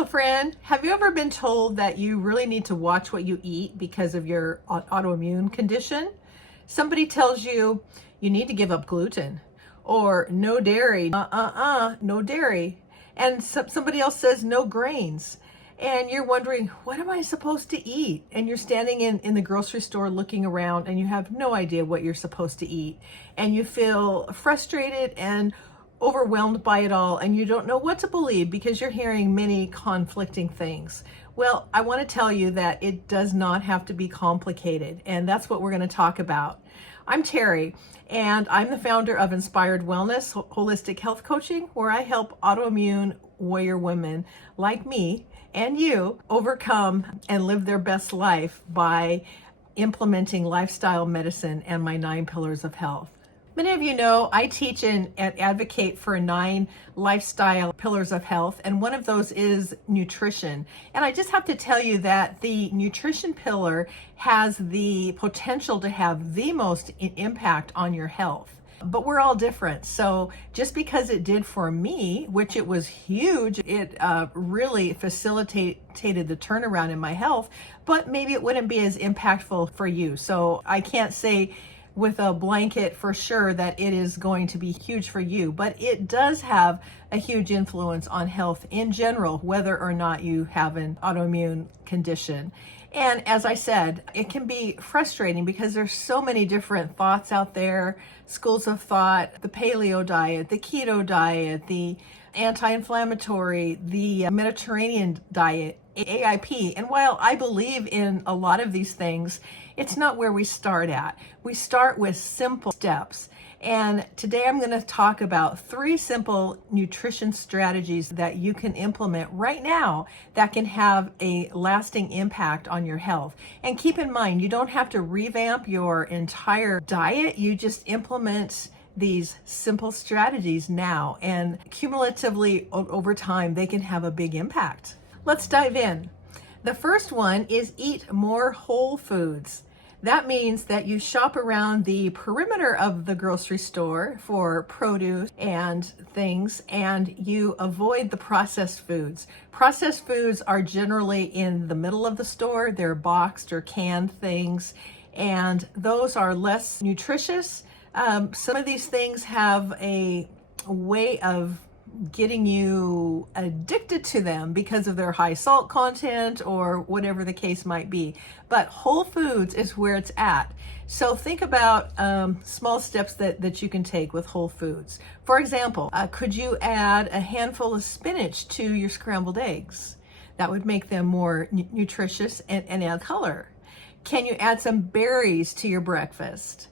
Hello, friend. Have you ever been told that you really need to watch what you eat because of your autoimmune condition? Somebody tells you you need to give up gluten or no dairy, no dairy. And somebody else says no grains. And you're wondering, what am I supposed to eat? And you're standing in the grocery store looking around and you have no idea what you're supposed to eat. And you feel frustrated and overwhelmed by it all, and you don't know what to believe because you're hearing many conflicting things. Well, I want to tell you that it does not have to be complicated, and that's what we're going to talk about. I'm Terri, and I'm the founder of Inspired Wellness Holistic Health Coaching, where I help autoimmune warrior women like me and you overcome and live their best life by implementing lifestyle medicine and my 9 pillars of health. Many of you know I teach and advocate for 9 lifestyle pillars of health, and one of those is nutrition. And I just have to tell you that the nutrition pillar has the potential to have the most impact on your health. But we're all different. So just because it did for me, which it was huge, it really facilitated the turnaround in my health, but maybe it wouldn't be as impactful for you. So I can't say with a blanket for sure that it is going to be huge for you, but it does have a huge influence on health in general, whether or not you have an autoimmune condition. And as I said, it can be frustrating because there's so many different thoughts out there, schools of thought, the paleo diet, the keto diet, the anti-inflammatory, the Mediterranean diet, AIP. And while I believe in a lot of these things, it's not where we start at. We start with simple steps. And today I'm going to talk about 3 simple nutrition strategies that you can implement right now that can have a lasting impact on your health. And keep in mind, you don't have to revamp your entire diet. You just implement these simple strategies now, and cumulatively over time, they can have a big impact. Let's dive in. The first one is eat more whole foods. That means that you shop around the perimeter of the grocery store for produce and things, and you avoid the processed foods. Processed foods are generally in the middle of the store. They're boxed or canned things, and those are less nutritious. Some of these things have a way of getting you addicted to them because of their high salt content or whatever the case might be. But whole foods is where it's at. So think about small steps that you can take with whole foods. For example, could you add a handful of spinach to your scrambled eggs? That would make them more nutritious and add color. Can you add some berries to your breakfast?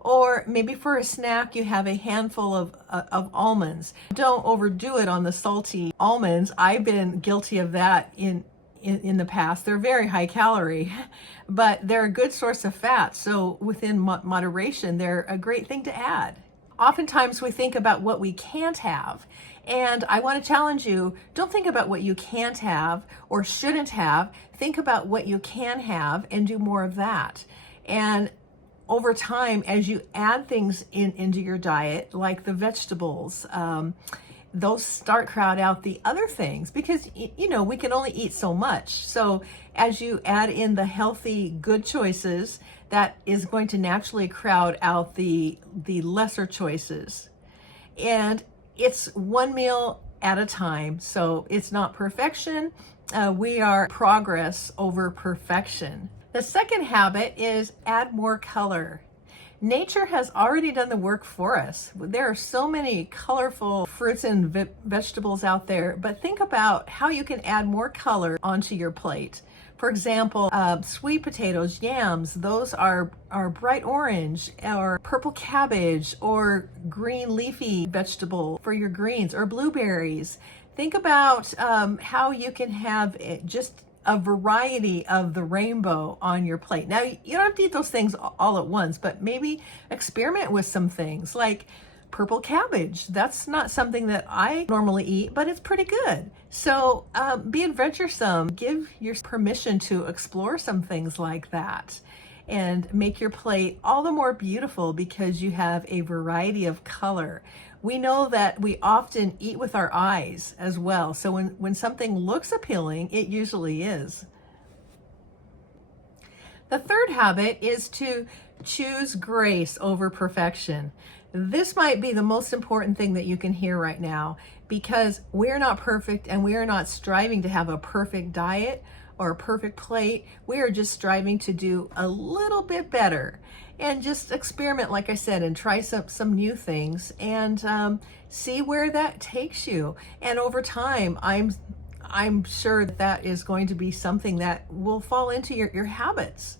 Or maybe for a snack, you have a handful of almonds. Don't overdo it on the salty almonds. I've been guilty of that in the past. They're very high calorie, but they're a good source of fat. So within moderation, they're a great thing to add. Oftentimes we think about what we can't have. And I want to challenge you, don't think about what you can't have or shouldn't have. Think about what you can have and do more of that. And over time, as you add things into your diet, like the vegetables, those start crowd out the other things because, we can only eat so much. So as you add in the healthy, good choices, that is going to naturally crowd out the lesser choices. And it's one meal at a time. So it's not perfection. We are progress over perfection. The second habit is add more color. Nature has already done the work for us. There are so many colorful fruits and vegetables out there, but think about how you can add more color onto your plate. For example, sweet potatoes, yams, those are bright orange, or purple cabbage, or green leafy vegetable for your greens, or blueberries. Think about how you can have just a variety of the rainbow on your plate. Now, you don't have to eat those things all at once, but maybe experiment with some things like purple cabbage. That's not something that I normally eat, but it's pretty good. So be adventuresome. Give your permission to explore some things like that and make your plate all the more beautiful because you have a variety of color. We know that we often eat with our eyes as well. So when something looks appealing, it usually is. The third habit is to choose grace over perfection. This might be the most important thing that you can hear right now, because we're not perfect and we are not striving to have a perfect diet or a perfect plate. We are just striving to do a little bit better and just experiment, like I said, and try some new things and see where that takes you. And over time, I'm sure that is going to be something that will fall into your habits.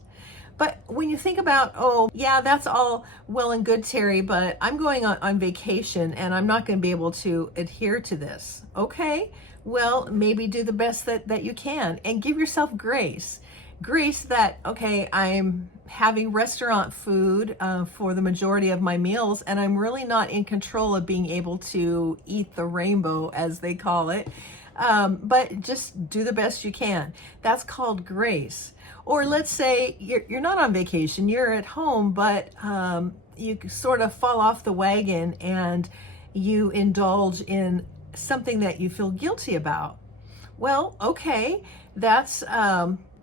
But when you think about, oh, yeah, that's all well and good, Terry, but I'm going on vacation and I'm not going to be able to adhere to this. Okay, well, maybe do the best that you can and give yourself grace. Grace that, okay, I'm having restaurant food for the majority of my meals, and I'm really not in control of being able to eat the rainbow, as they call it. But just do the best you can. That's called grace. Or let's say you're not on vacation, you're at home, but you sort of fall off the wagon and you indulge in something that you feel guilty about. Well, okay, that's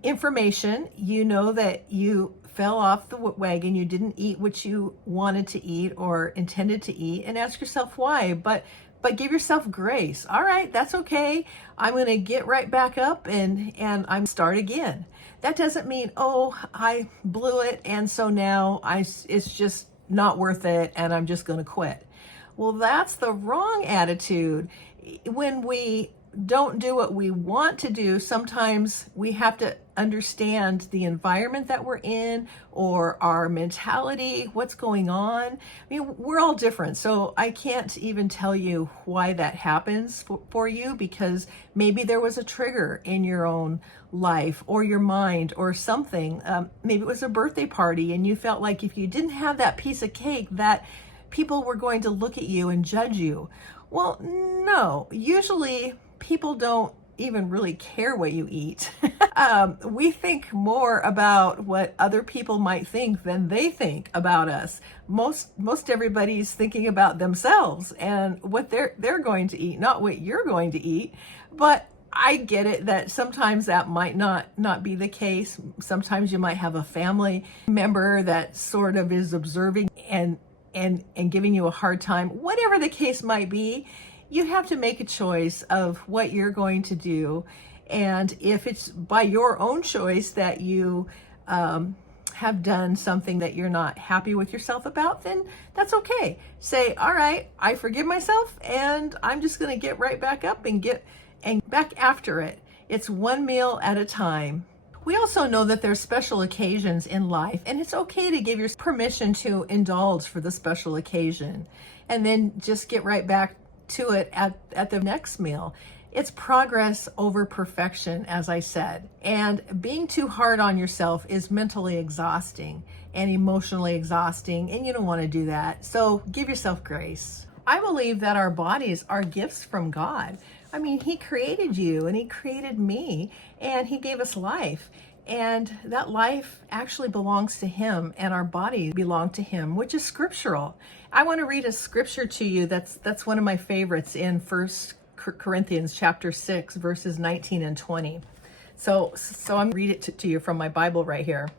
information. You know that you fell off the wagon, you didn't eat what you wanted to eat or intended to eat, and ask yourself why. But give yourself grace. All right, that's okay. I'm going to get right back up and I'm start again. That doesn't mean, oh, I blew it and so now it's just not worth it and I'm just going to quit. Well, that's the wrong attitude. When we don't do what we want to do, sometimes we have to understand the environment that we're in or our mentality, what's going on. I mean, we're all different, so I can't even tell you why that happens for you, because maybe there was a trigger in your own life or your mind or something. Maybe it was a birthday party and you felt like if you didn't have that piece of cake, that people were going to look at you and judge you. Well, no, usually people don't even really care what you eat. We think more about what other people might think than they think about us. Most everybody's thinking about themselves and what they're going to eat, not what you're going to eat. But I get it that sometimes that might not be the case. Sometimes you might have a family member that sort of is observing and giving you a hard time. Whatever the case might be, you have to make a choice of what you're going to do. And if it's by your own choice that you have done something that you're not happy with yourself about, then that's okay. Say, all right, I forgive myself and I'm just going to get right back up and back after it. It's one meal at a time. We also know that there's special occasions in life, and it's okay to give yourself permission to indulge for the special occasion and then just get right back to it at the next meal. It's progress over perfection, as I said. And being too hard on yourself is mentally exhausting and emotionally exhausting, and you don't want to do that. So give yourself grace. I believe that our bodies are gifts from God. I mean, He created you and He created me and He gave us life. And that life actually belongs to Him and our bodies belong to Him, which is scriptural. I want to read a scripture to you that's one of my favorites in 1 Corinthians chapter 6, verses 19 and 20. So I'm going to read it to you from my Bible right here.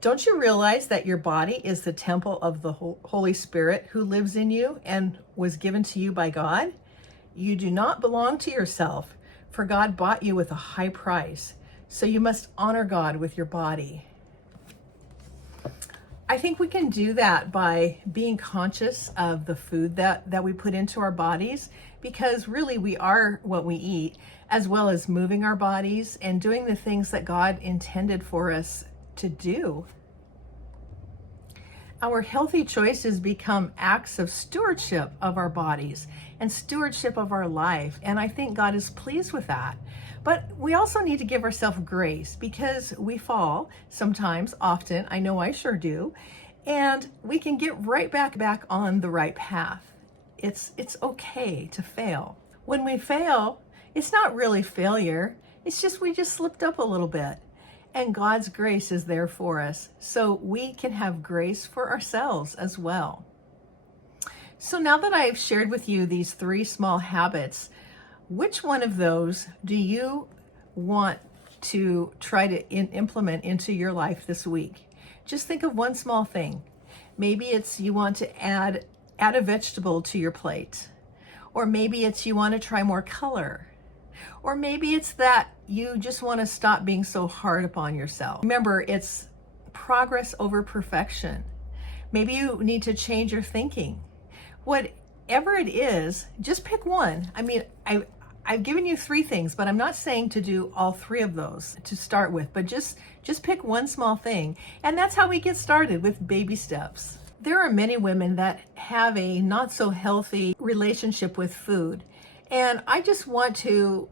Don't you realize that your body is the temple of the Holy Spirit who lives in you and was given to you by God? You do not belong to yourself, for God bought you with a high price. So you must honor God with your body. I think we can do that by being conscious of the food that we put into our bodies, because really we are what we eat, as well as moving our bodies and doing the things that God intended for us to do. Our healthy choices become acts of stewardship of our bodies and stewardship of our life. And I think God is pleased with that. But we also need to give ourselves grace, because we fall sometimes, often. I know I sure do. And we can get right back on the right path. It's okay to fail. When we fail, it's not really failure. It's just we just slipped up a little bit. And God's grace is there for us, so we can have grace for ourselves as well. So now that I've shared with you these 3 small habits, which one of those do you want to try to implement into your life this week? Just think of one small thing. Maybe it's you want to add a vegetable to your plate. Or maybe it's you want to try more color. Or maybe it's that you just want to stop being so hard upon yourself. Remember, it's progress over perfection. Maybe you need to change your thinking. Whatever it is, just pick one. I mean, I've given you 3 things, but I'm not saying to do all 3 of those to start with, but just pick one small thing. And that's how we get started, with baby steps. There are many women that have a not so healthy relationship with food. And I just want to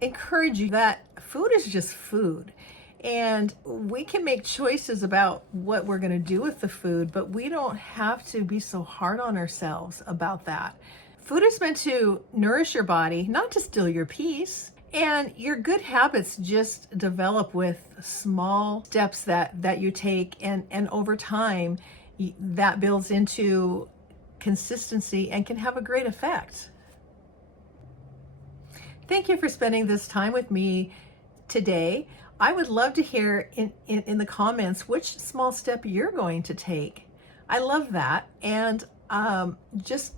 encourage you that food is just food. And we can make choices about what we're going to do with the food, but we don't have to be so hard on ourselves about that. Food is meant to nourish your body, not to steal your peace. And your good habits just develop with small steps that you take, and over time, that builds into consistency and can have a great effect. Thank you for spending this time with me today. I would love to hear in the comments which small step you're going to take. I love that. And just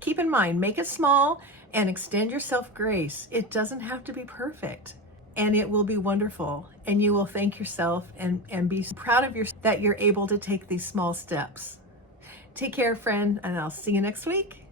keep in mind, make it small and extend yourself grace. It doesn't have to be perfect, and it will be wonderful. And you will thank yourself and be proud of yourself that you're able to take these small steps. Take care, friend, and I'll see you next week.